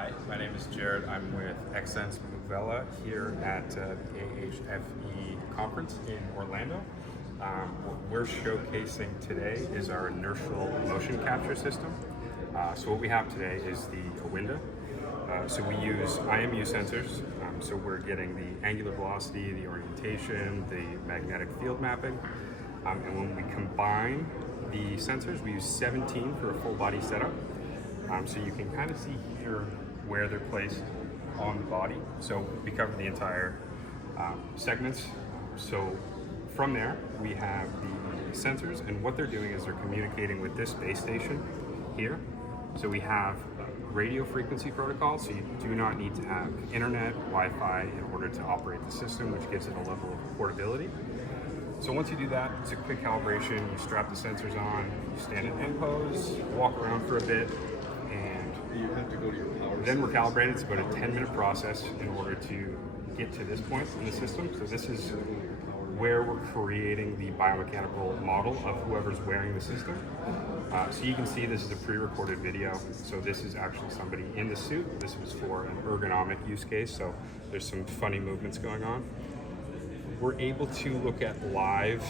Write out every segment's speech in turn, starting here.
Hi, my name is Jared. I'm with Xsens Movella here at the AHFE conference in Orlando. What we're showcasing today is our inertial motion capture system. So what we have today is the window. So we use IMU sensors, so we're getting the angular velocity, the orientation, the magnetic field mapping. And when we combine the sensors, we use 17 for a full body setup. So you can kind of see here where they're placed on the body. So we cover the entire segments. So from there, we have the sensors, and what they're doing is they're communicating with this base station here. So we have radio frequency protocol, so you do not need to have internet, Wi-Fi in order to operate the system, which gives it a level of portability. So once you do that, it's a quick calibration. You strap the sensors on, you stand in end pose, walk around for a bit, and you have to go to your power. Then we're calibrated. It's about a 10-minute process in order to get to this point in the system. So this is where we're creating the biomechanical model of whoever's wearing the system. So you can see this is a pre-recorded video. So this is actually somebody in the suit. This was for an ergonomic use case. So there's some funny movements going on. We're able to look at live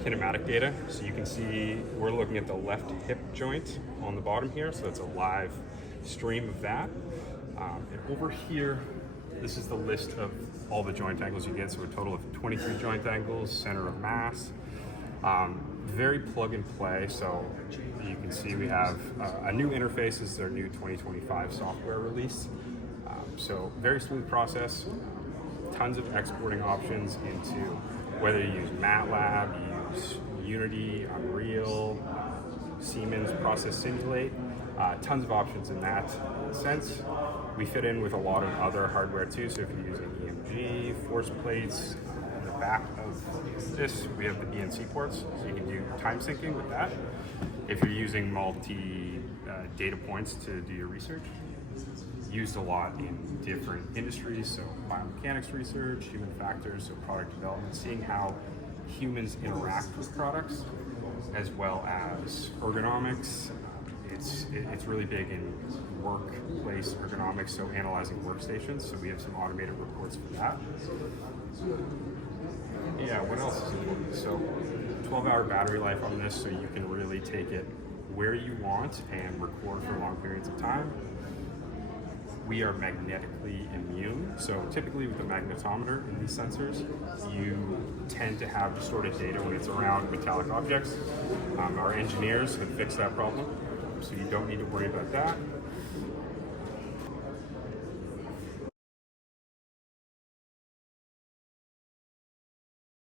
kinematic data. So you can see we're looking at the left hip joint on the bottom here. So that's a live stream of that. And over here, this is the list of all the joint angles you get. So a total of 23 joint angles, center of mass. Very plug and play. So you can see we have a new interface. This is our new 2025 software release. So very smooth process. Tons of exporting options into whether you use MATLAB, you use Unity, Unreal, Siemens Process Simulate. Tons of options in that sense. We fit in with a lot of other hardware too, so if you're using EMG, force plates, in the back of this we have the BNC ports, so you can do time syncing with that. If you're using multi data points to do your research, used a lot in different industries, so biomechanics research, human factors, so product development, seeing how humans interact with products, as well as ergonomics. It's really big in workplace ergonomics, so analyzing workstations. So we have some automated reports for that. Yeah, what else is important? So 12-hour battery life on this, so you can really take it where you want and record for long periods of time. We are magnetically immune. So typically with the magnetometer in these sensors, you tend to have distorted data when it's around metallic objects. Our engineers have fixed that problem, so you don't need to worry about that.